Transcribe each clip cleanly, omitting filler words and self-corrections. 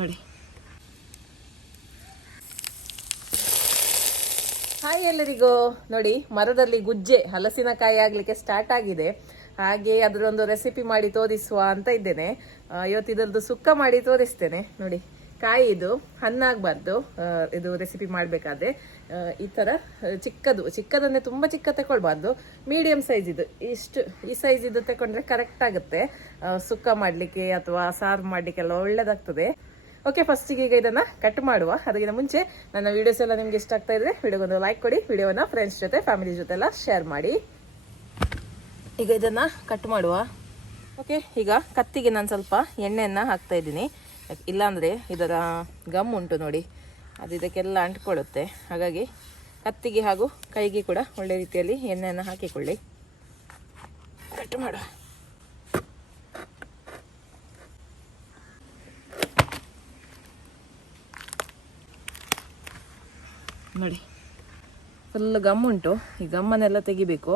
ನೋಡಿ. ಹಾಯ್ ಎಲ್ಲರಿಗೂ. ನೋಡಿ, ಮರದಲ್ಲಿ ಗುಜ್ಜೆ ಹಲಸಿನಕಾಯಿ ಆಗ್ಲಿಕ್ಕೆ ಸ್ಟಾರ್ಟ್ ಆಗಿದೆ. ಹಾಗೆ ಅದರೊಂದು ರೆಸಿಪಿ ಮಾಡಿ ತೋರಿಸುವ ಅಂತ ಇದ್ದೇನೆ. ಇವತ್ತು ಇದರದ್ದು ಸುಕ್ಕ ಮಾಡಿ ತೋರಿಸ್ತೇನೆ. ನೋಡಿ, ಕಾಯಿ ಇದು ಹಣ್ಣಾಗಬಾರ್ದು. ಇದು ರೆಸಿಪಿ ಮಾಡಬೇಕಾದ್ರೆ ಈ ಥರ ಚಿಕ್ಕದಂದ್ರೆ ತುಂಬ ಚಿಕ್ಕ ತಗೊಳ್ಬಾರ್ದು, ಮೀಡಿಯಂ ಸೈಜ್ ಇದು, ಈ ಸೈಜ್ ಇದು ತಗೊಂಡ್ರೆ ಕರೆಕ್ಟ್ ಆಗುತ್ತೆ. ಸುಕ್ಕ ಮಾಡಲಿಕ್ಕೆ ಅಥವಾ ಸಾರು ಮಾಡಲಿಕ್ಕೆಲ್ಲ ಒಳ್ಳೇದಾಗ್ತದೆ. ಓಕೆ, ಫಸ್ಟಿಗೆ ಈಗ ಇದನ್ನು ಕಟ್ ಮಾಡುವ. ಅದಕ್ಕಿಂತ ಮುಂಚೆ ನನ್ನ ವೀಡಿಯೋಸ್ ಎಲ್ಲ ನಿಮ್ಗೆ ಇಷ್ಟ ಆಗ್ತಾ ಇದ್ರೆ ವಿಡಿಯೋಗೊಂದು ಲೈಕ್ ಕೊಡಿ, ವಿಡಿಯೋನ ಫ್ರೆಂಡ್ಸ್ ಜೊತೆ ಫ್ಯಾಮಿಲಿ ಜೊತೆ ಎಲ್ಲ ಶೇರ್ ಮಾಡಿ. ಈಗ ಇದನ್ನು ಕಟ್ ಮಾಡುವ. ಓಕೆ, ಈಗ ಕತ್ತಿಗೆ ನಾನು ಸ್ವಲ್ಪ ಎಣ್ಣೆಯನ್ನು ಹಾಕ್ತಾ ಇದ್ದೀನಿ. ಇಲ್ಲಾಂದರೆ ಇದರ ಗಮ್ ಉಂಟು ನೋಡಿ, ಅದು ಇದಕ್ಕೆಲ್ಲ ಅಂಟ್ಕೊಳ್ಳುತ್ತೆ. ಹಾಗಾಗಿ ಕತ್ತಿಗೆ ಹಾಗೂ ಕೈಗೆ ಕೂಡ ಒಳ್ಳೆ ರೀತಿಯಲ್ಲಿ ಎಣ್ಣೆಯನ್ನು ಹಾಕಿಕೊಳ್ಳಿ. ಕಟ್ ಮಾಡುವ. ನೋಡಿ, ಫುಲ್ ಗಮ್ ಉಂಟು. ಈ ಗಮ್ಮನ್ನೆಲ್ಲ ತೆಗಿಬೇಕು.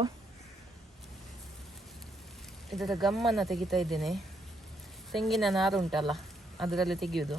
ಇದರ ಗಮ್ಮನ್ನು ತೆಗಿತಾ ಇದ್ದೇನೆ. ತೆಂಗಿನ ನಾರು ಉಂಟಲ್ಲ, ಅದರಲ್ಲಿ ತೆಗೆಯುವುದು.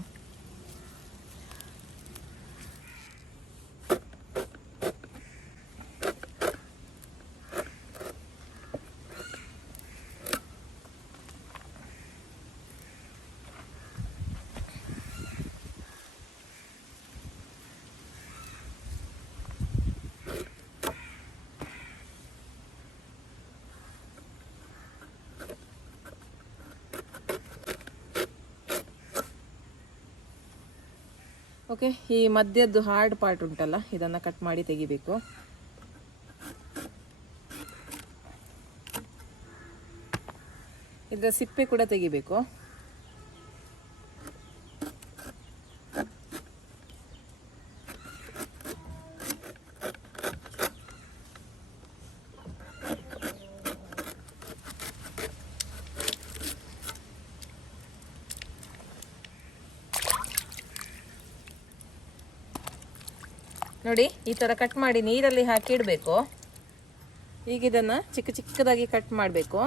ಓಕೆ, ಈ ಮಧ್ಯದ್ದು ಹಾರ್ಡ್ ಪಾರ್ಟ್ ಉಂಟಲ್ಲ, ಇದನ್ನು ಕಟ್ ಮಾಡಿ ತೆಗಿಬೇಕು. ಇದರ ಸಿಪ್ಪೆ ಕೂಡ ತೆಗಿಬೇಕು. ನೋಡಿ, ಈ ಥರ ಕಟ್ ಮಾಡಿ ನೀರಲ್ಲಿ ಹಾಕಿ ಇಡಬೇಕು. ಈಗ ಇದನ್ನು ಚಿಕ್ಕದಾಗಿ ಕಟ್ ಮಾಡಬೇಕು.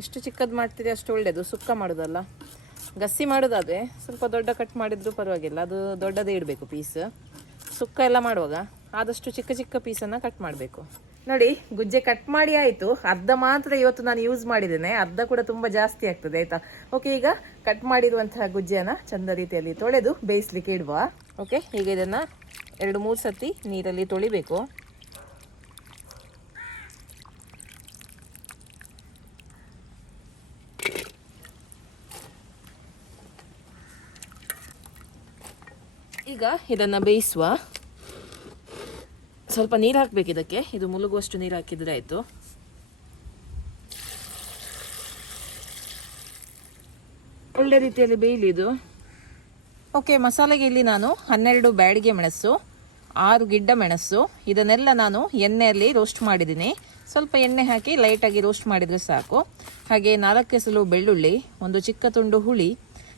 ಎಷ್ಟು ಚಿಕ್ಕದು ಮಾಡ್ತೀರಿ ಅಷ್ಟು ಒಳ್ಳೆಯದು. ಸುಕ್ಕ ಮಾಡೋದಲ್ಲ, ಗಸಿ ಮಾಡೋದಾದರೆ ಸ್ವಲ್ಪ ದೊಡ್ಡ ಕಟ್ ಮಾಡಿದ್ರು ಪರವಾಗಿಲ್ಲ, ಅದು ದೊಡ್ಡದೇ ಇಡಬೇಕು ಪೀಸ್. ಸುಕ್ಕ ಎಲ್ಲ ಮಾಡುವಾಗ ಆದಷ್ಟು ಚಿಕ್ಕ ಪೀಸನ್ನು ಕಟ್ ಮಾಡಬೇಕು. ನೋಡಿ, ಗುಜ್ಜೆ ಕಟ್ ಮಾಡಿ ಆಯಿತು. ಅರ್ಧ ಮಾತ್ರ ಇವತ್ತು ನಾನು ಯೂಸ್ ಮಾಡಿದ್ದೇನೆ, ಅರ್ಧ ಕೂಡ ತುಂಬ ಜಾಸ್ತಿ ಆಗ್ತದೆ ಆಯಿತಾ. ಓಕೆ, ಈಗ ಕಟ್ ಮಾಡಿರುವಂತಹ ಗುಜ್ಜೆಯನ್ನು ಚಂದ ರೀತಿಯಲ್ಲಿ ತೊಳೆದು ಬೇಯಿಸ್ಲಿಕ್ಕೆ ಇಡುವ. ಓಕೆ, ಈಗ ಇದನ್ನು 2-3 ಸತಿ ನೀರಲ್ಲಿ ತೊಳಿಬೇಕು. ಈಗ ಇದನ್ನು ಬೇಯಿಸುವ. ಸ್ವಲ್ಪ ನೀರು ಹಾಕಬೇಕು ಇದಕ್ಕೆ. ಇದು ಮುಳುಗುವಷ್ಟು ನೀರು ಹಾಕಿದರೆ ಆಯಿತು. ಒಳ್ಳೆ ರೀತಿಯಲ್ಲಿ ಬೇಯಲಿ ಇದು. ಓಕೆ, ಮಸಾಲೆಗೆ ಇಲ್ಲಿ ನಾನು 12 ಬ್ಯಾಡಿಗೆ ಮೆಣಸು, 6 ಗಿಡ್ಡ ಮೆಣಸು, ಇದನ್ನೆಲ್ಲ ನಾನು ಎಣ್ಣೆಯಲ್ಲಿ ರೋಸ್ಟ್ ಮಾಡಿದ್ದೀನಿ. ಸ್ವಲ್ಪ ಎಣ್ಣೆ ಹಾಕಿ ಲೈಟಾಗಿ ರೋಸ್ಟ್ ಮಾಡಿದರೆ ಸಾಕು. ಹಾಗೆ 4 ಎಸಳು ಬೆಳ್ಳುಳ್ಳಿ, 1 ಚಿಕ್ಕ ತುಂಡು ಹುಳಿ,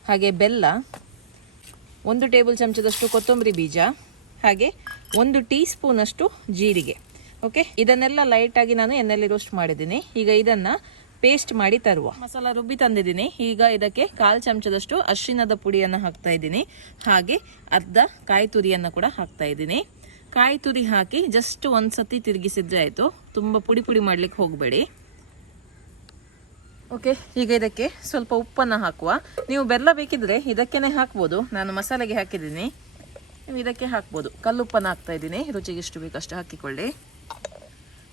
ಹಾಗೆ ಬೆಲ್ಲ, 1 ಟೇಬಲ್ ಚಮಚದಷ್ಟು ಕೊತ್ತಂಬರಿ ಬೀಜ, ಹಾಗೆ 1 ಟೀ ಸ್ಪೂನಷ್ಟು ಜೀರಿಗೆ. ಓಕೆ, ಇದನ್ನೆಲ್ಲ ಲೈಟಾಗಿ ನಾನು ಎಣ್ಣೆಯಲ್ಲಿ ರೋಸ್ಟ್ ಮಾಡಿದ್ದೀನಿ. ಈಗ ಇದನ್ನು ಪೇಸ್ಟ್ ಮಾಡಿ ತರುವ. ಮಸಾಲ ರುಬ್ಬಿ ತಂದಿದ್ದೀನಿ. ಈಗ ಇದಕ್ಕೆ 1/4 ಚಮಚದಷ್ಟು ಅರಿಶಿಣದ ಪುಡಿಯನ್ನು ಹಾಕ್ತಾ ಇದ್ದೀನಿ. ಹಾಗೆ ಅರ್ಧ ಕಾಯಿ ತುರಿಯನ್ನು ಕೂಡ ಹಾಕ್ತಾ ಇದ್ದೀನಿ. ಕಾಯಿ ತುರಿ ಹಾಕಿ ಜಸ್ಟ್ ಒಂದ್ಸತಿ ತಿರುಗಿಸಿದ್ರೆ ಆಯಿತು. ತುಂಬ ಪುಡಿ ಮಾಡ್ಲಿಕ್ಕೆ ಹೋಗಬೇಡಿ. ಓಕೆ, ಈಗ ಇದಕ್ಕೆ ಸ್ವಲ್ಪ ಉಪ್ಪನ್ನು ಹಾಕುವ. ನೀವು ಬೆಲ್ಲ ಬೇಕಿದ್ರೆ ಇದಕ್ಕೇನೆ ಹಾಕ್ಬೋದು, ನಾನು ಮಸಾಲೆಗೆ ಹಾಕಿದ್ದೀನಿ. ನೀವು ಇದಕ್ಕೆ ಹಾಕ್ಬೋದು. ಕಲ್ಲುಪ್ಪನ್ನು ಹಾಕ್ತಾ ಇದ್ದೀನಿ. ರುಚಿಗೆ ಎಷ್ಟು ಬೇಕಷ್ಟು ಹಾಕಿಕೊಳ್ಳಿ.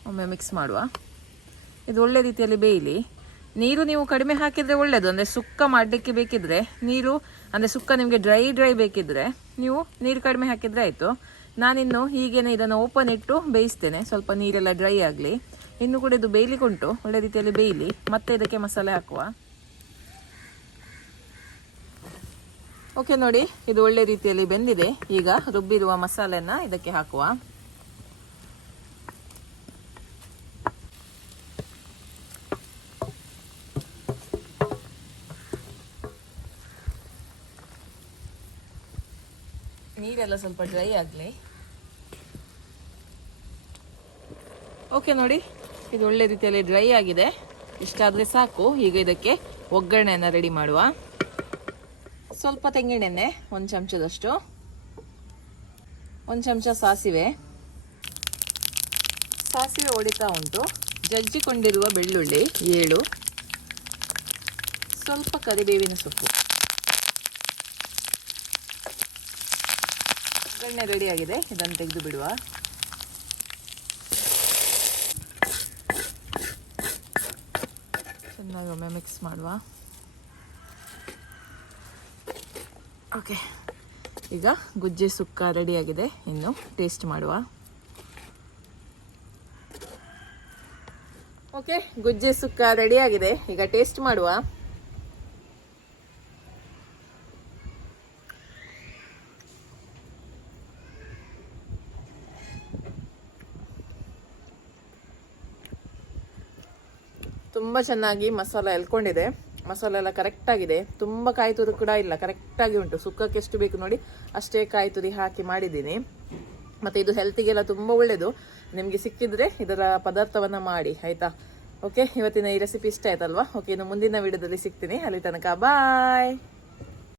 ಒಮ್ಮೆ ಮಿಕ್ಸ್ ಮಾಡುವ. ಇದು ಒಳ್ಳೆ ರೀತಿಯಲ್ಲಿ ಬೇಯಲಿ. ನೀರು ನೀವು ಕಡಿಮೆ ಹಾಕಿದರೆ ಒಳ್ಳೆಯದು. ಅಂದರೆ ಸುಕ್ಕ ಮಾಡಲಿಕ್ಕೆ ಬೇಕಿದ್ರೆ ನೀರು, ಅಂದರೆ ಸುಕ್ಕ ನಿಮಗೆ ಡ್ರೈ ಬೇಕಿದ್ರೆ ನೀವು ನೀರು ಕಡಿಮೆ ಹಾಕಿದರೆ ಆಯಿತು. ನಾನಿನ್ನು ಹೀಗೇನೆ ಇದನ್ನು ಓಪನ್ ಇಟ್ಟು ಬೇಯಿಸ್ತೇನೆ. ಸ್ವಲ್ಪ ನೀರೆಲ್ಲ ಡ್ರೈ ಆಗಲಿ. ಇನ್ನು ಕೂಡ ಇದು ಬೇಯಲಿಕ್ಕೆ ಉಂಟು. ಒಳ್ಳೆ ರೀತಿಯಲ್ಲಿ ಬೇಯಲಿ. ಮತ್ತೆ ಇದಕ್ಕೆ ಮಸಾಲೆ ಹಾಕುವ. ಓಕೆ, ನೋಡಿ, ಇದು ಒಳ್ಳೆ ರೀತಿಯಲ್ಲಿ ಬೆಂದಿದೆ. ಈಗ ರುಬ್ಬಿರುವ ಮಸಾಲೆಯನ್ನು ಇದಕ್ಕೆ ಹಾಕುವ. ನೀರೆಲ್ಲ ಸ್ವಲ್ಪ ಡ್ರೈ ಆಗಲಿ. ಓಕೆ, ನೋಡಿ, ಇದು ಒಳ್ಳೆ ರೀತಿಯಲ್ಲಿ ಡ್ರೈ ಆಗಿದೆ. ಇಷ್ಟಾದರೆ ಸಾಕು. ಈಗ ಇದಕ್ಕೆ ಒಗ್ಗರಣೆಯನ್ನು ರೆಡಿ ಮಾಡುವ. ಸ್ವಲ್ಪ ತೆಂಗಿನೆಣ್ಣೆ, 1 ಚಮಚದಷ್ಟು, 1 ಚಮಚ ಸಾಸಿವೆ ಹೊಡಿತಾ ಉಂಟು. ಜಜ್ಜಿಕೊಂಡಿರುವ ಬೆಳ್ಳುಳ್ಳಿ 7, ಸ್ವಲ್ಪ ಕರಿಬೇವಿನ ಸೊಪ್ಪು. ಒಗ್ಗರಣೆ ರೆಡಿಯಾಗಿದೆ, ಇದನ್ನು ತೆಗೆದು ಬಿಡುವ. ಚೆನ್ನಾಗಿ ಒಮ್ಮೆ ಮಿಕ್ಸ್ ಮಾಡುವ. ಓಕೆ, ಈಗ ಗುಜ್ಜೆ ಸುಕ್ಕ ರೆಡಿಯಾಗಿದೆ. ಇನ್ನು ಟೇಸ್ಟ್ ಮಾಡುವ. ಓಕೆ, ಗುಜ್ಜೆ ಸುಕ್ಕ ರೆಡಿಯಾಗಿದೆ. ಈಗ ಟೇಸ್ಟ್ ಮಾಡುವ. ತುಂಬ ಚೆನ್ನಾಗಿ ಮಸಾಲ ಎಲ್ಕೊಂಡಿದೆ. ಮಸಾಲೆ ಎಲ್ಲ ಕರೆಕ್ಟಾಗಿದೆ. ತುಂಬ ಕಾಯಿ ತುರಿ ಕೂಡ ಇಲ್ಲ, ಕರೆಕ್ಟಾಗಿ ಉಂಟು. ಸುಕ್ಕಕ್ಕೆ ಎಷ್ಟು ಬೇಕು ನೋಡಿ ಅಷ್ಟೇ ಕಾಯಿ ತುರಿ ಹಾಕಿ ಮಾಡಿದ್ದೀನಿ. ಮತ್ತು ಇದು ಹೆಲ್ತಿಗೆಲ್ಲ ತುಂಬ ಒಳ್ಳೆಯದು. ನಿಮಗೆ ಸಿಕ್ಕಿದ್ರೆ ಇದರ ಪದಾರ್ಥವನ್ನು ಮಾಡಿ, ಆಯಿತಾ? ಓಕೆ, ಇವತ್ತಿನ ಈ ರೆಸಿಪಿ ಇಷ್ಟ ಆಯ್ತಲ್ವಾ? ಓಕೆ, ಇನ್ನು ಮುಂದಿನ ವಿಡಿಯೋದಲ್ಲಿ ಸಿಗ್ತೀನಿ. ಅಲ್ಲಿ ತನಕ ಬಾಯ್.